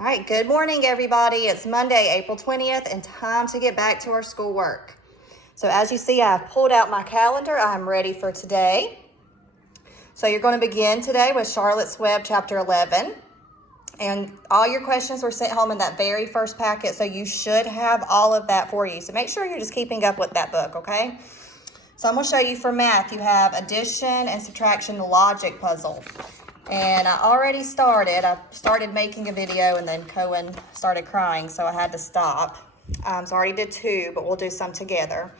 All right, good morning, everybody. It's Monday, April 20th, and time to get back to our schoolwork. So as you see, I've pulled out my calendar. I'm ready for today. So you're going to begin today with Charlotte's Web, chapter 11. And all your questions were sent home in that very first packet, so you should have all of that for you. So make sure you're just keeping up with that book, okay? So I'm going to show you for math, you have addition and subtraction logic puzzle. And I started making a video, and then Cohen started crying, so I had to stop. So I already did two, but we'll do some together.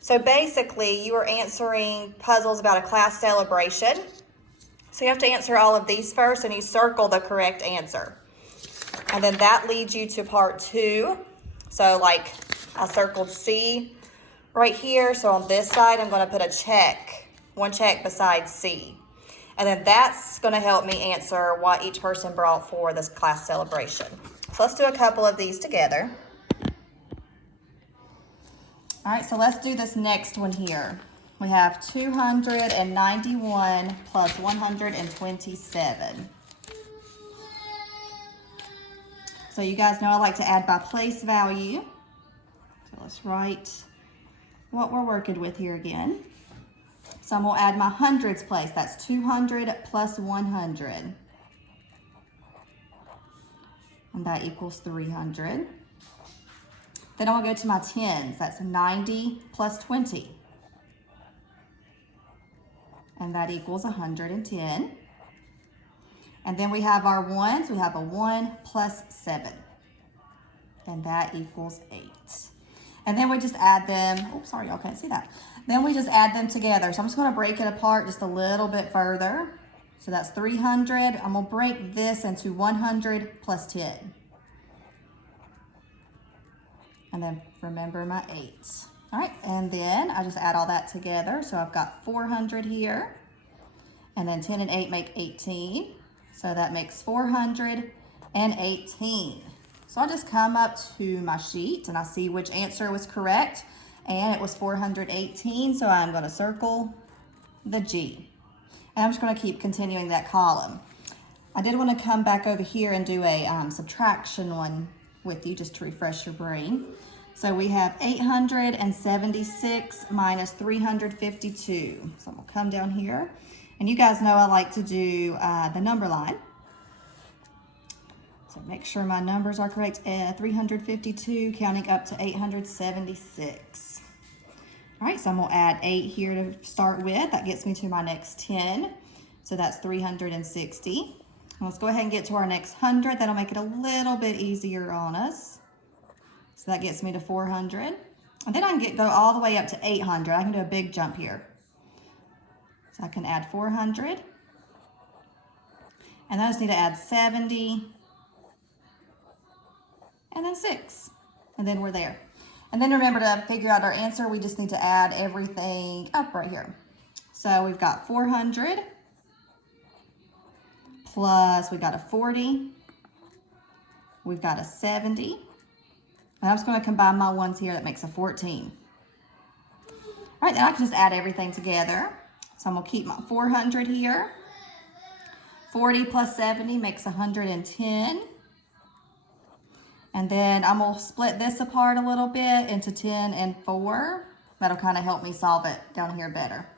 So basically, you are answering puzzles about a class celebration. So you have to answer all of these first, and you circle the correct answer. And then that leads you to part two. So like I circled C right here. So on this side, I'm going to put a check, one check beside C. And then that's going to help me answer what each person brought for this class celebration. So let's do a couple of these together. All right, so let's do this next one here. We have 291 plus 127. So you guys know I like to add by place value. So let's write what we're working with here again. So I'm going to add my hundreds place. That's 200 plus 100. And that equals 300. Then I'm going to go to my tens. That's 90 plus 20. And that equals 110. And then we have our ones. We have a 1 plus 7. And that equals 8. And then we just add them. Oh, sorry, y'all can't see that. Then we just add them together. So I'm just going to break it apart just a little bit further. So that's 300. I'm going to break this into 100 plus 10. And then remember my 8s. All right, and then I just add all that together. So I've got 400 here. And then 10 and 8 make 18. So that makes 418. So I'll just come up to my sheet and I see which answer was correct. And it was 418, so I'm going to circle the G. And I'm just going to keep continuing that column. I did want to come back over here and do a subtraction one with you just to refresh your brain. So we have 876 minus 352. So I'm going to come down here. And you guys know I like to do the number line. So make sure my numbers are correct. 352 counting up to 876. All right, so I'm going to add 8 here to start with. That gets me to my next 10. So that's 360. And let's go ahead and get to our next 100. That'll make it a little bit easier on us. So that gets me to 400. And then I can go all the way up to 800. I can do a big jump here. So I can add 400. And I just need to add 70. And then 6. And then we're there. And then remember to figure out our answer, we just need to add everything up right here. So we've got 400 plus we got a 40. We've got a 70. And I'm just going to combine my ones here. That makes a 14. All right, then I can just add everything together. So I'm going to keep my 400 here. 40 plus 70 makes 110. And then I'm going to split this apart a little bit into 10 and 4. That'll kind of help me solve it down here better.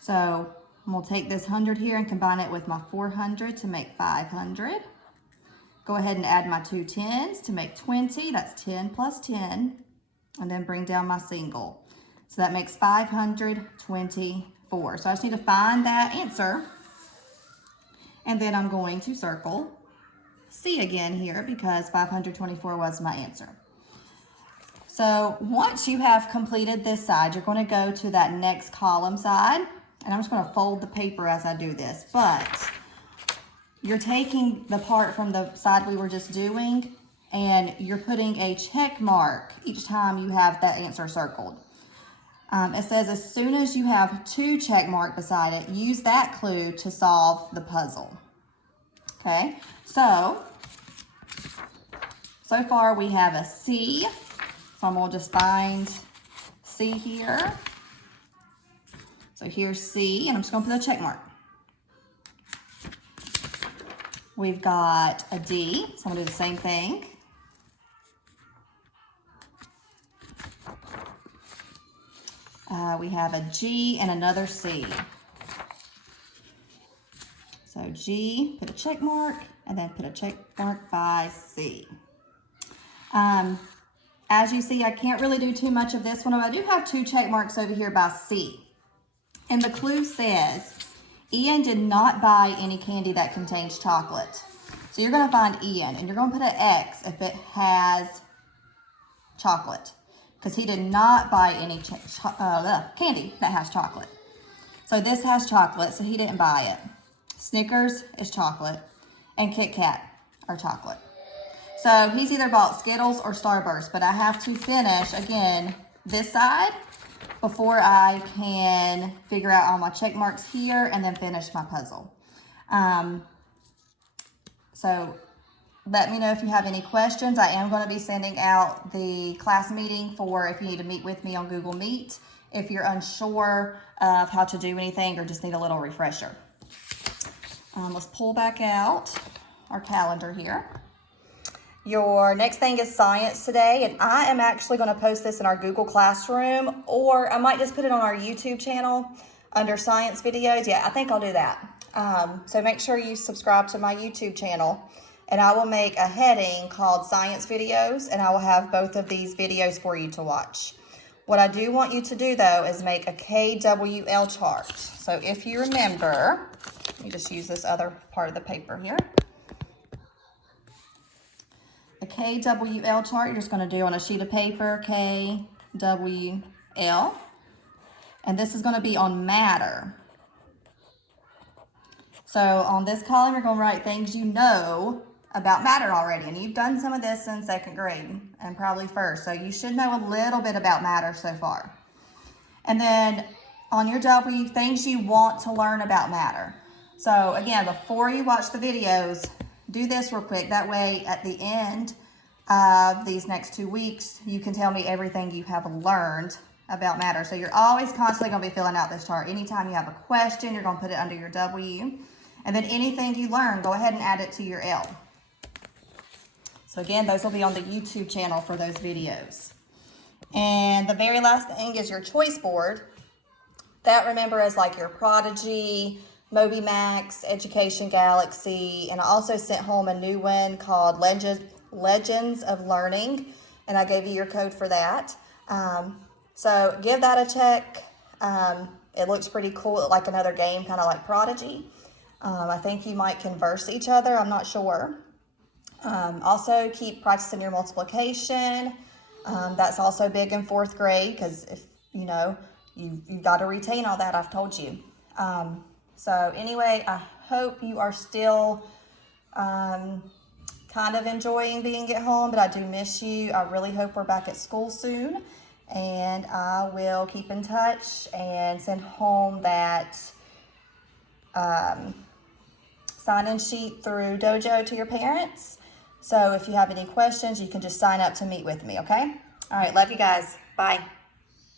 So I'm going to take this 100 here and combine it with my 400 to make 500. Go ahead and add my two 10s to make 20. That's 10 plus 10. And then bring down my single. So that makes 524. So I just need to find that answer. And then I'm going to circle C again here because 524 was my answer. So once you have completed this side, you're going to go to that next column side. And I'm just going to fold the paper as I do this. But you're taking the part from the side we were just doing and you're putting a check mark each time you have that answer circled. It says as soon as you have 2 check marks beside it, use that clue to solve the puzzle. Okay, so far we have a C. So I'm going to just find C here. So here's C, and I'm just going to put a check mark. We've got a D, so I'm gonna do the same thing. We have a G and another C. So G, put a check mark, and then put a check mark by C. As you see, I can't really do too much of this one, but I do have 2 check marks over here by C. And the clue says, Ian did not buy any candy that contains chocolate. So you're gonna find Ian, and you're gonna put an X if it has chocolate, because he did not buy any candy that has chocolate. So this has chocolate, so he didn't buy it. Snickers is chocolate, and Kit Kat are chocolate. So he's either bought Skittles or Starburst, but I have to finish, again, this side before I can figure out all my check marks here and then finish my puzzle. So let me know if you have any questions. I am going to be sending out the class meeting for if you need to meet with me on Google Meet, if you're unsure of how to do anything or just need a little refresher. Let's pull back out our calendar here. Your next thing is science today, and I am actually going to post this in our Google Classroom, or I might just put it on our YouTube channel under science videos. Yeah, I think I'll do that. So make sure you subscribe to my YouTube channel, and I will make a heading called science videos, and I will have both of these videos for you to watch. What I do want you to do though is make a KWL chart. So if you remember, let me just use this other part of the paper here. A KWL chart, you're just going to do on a sheet of paper, KWL. And this is going to be on matter. So on this column, you're going to write things you know about matter already. And you've done some of this in 2nd grade and probably 1st. So you should know a little bit about matter so far. And then on your W, things you want to learn about matter. So again, before you watch the videos, do this real quick. That way at the end of these next 2 weeks, you can tell me everything you have learned about matter. So you're always constantly going to be filling out this chart. Anytime you have a question, you're going to put it under your W. And then anything you learn, go ahead and add it to your L. So again, those will be on the YouTube channel for those videos. And the very last thing is your choice board. That, remember, is like your Prodigy, MobyMax, Education Galaxy, and I also sent home a new one called Legends of Learning, and I gave you your code for that. So give that a check. It looks pretty cool, like another game, kind of like Prodigy. I think you might converse each other, I'm not sure. Also keep practicing your multiplication. That's also big in 4th grade, because if you know, you've got to retain all that I've told you. So anyway, I hope you are still kind of enjoying being at home, but I do miss you. I really hope we're back at school soon, and I will keep in touch and send home that sign-in sheet through Dojo to your parents. So if you have any questions, you can just sign up to meet with me, okay? All right, love you guys. Bye.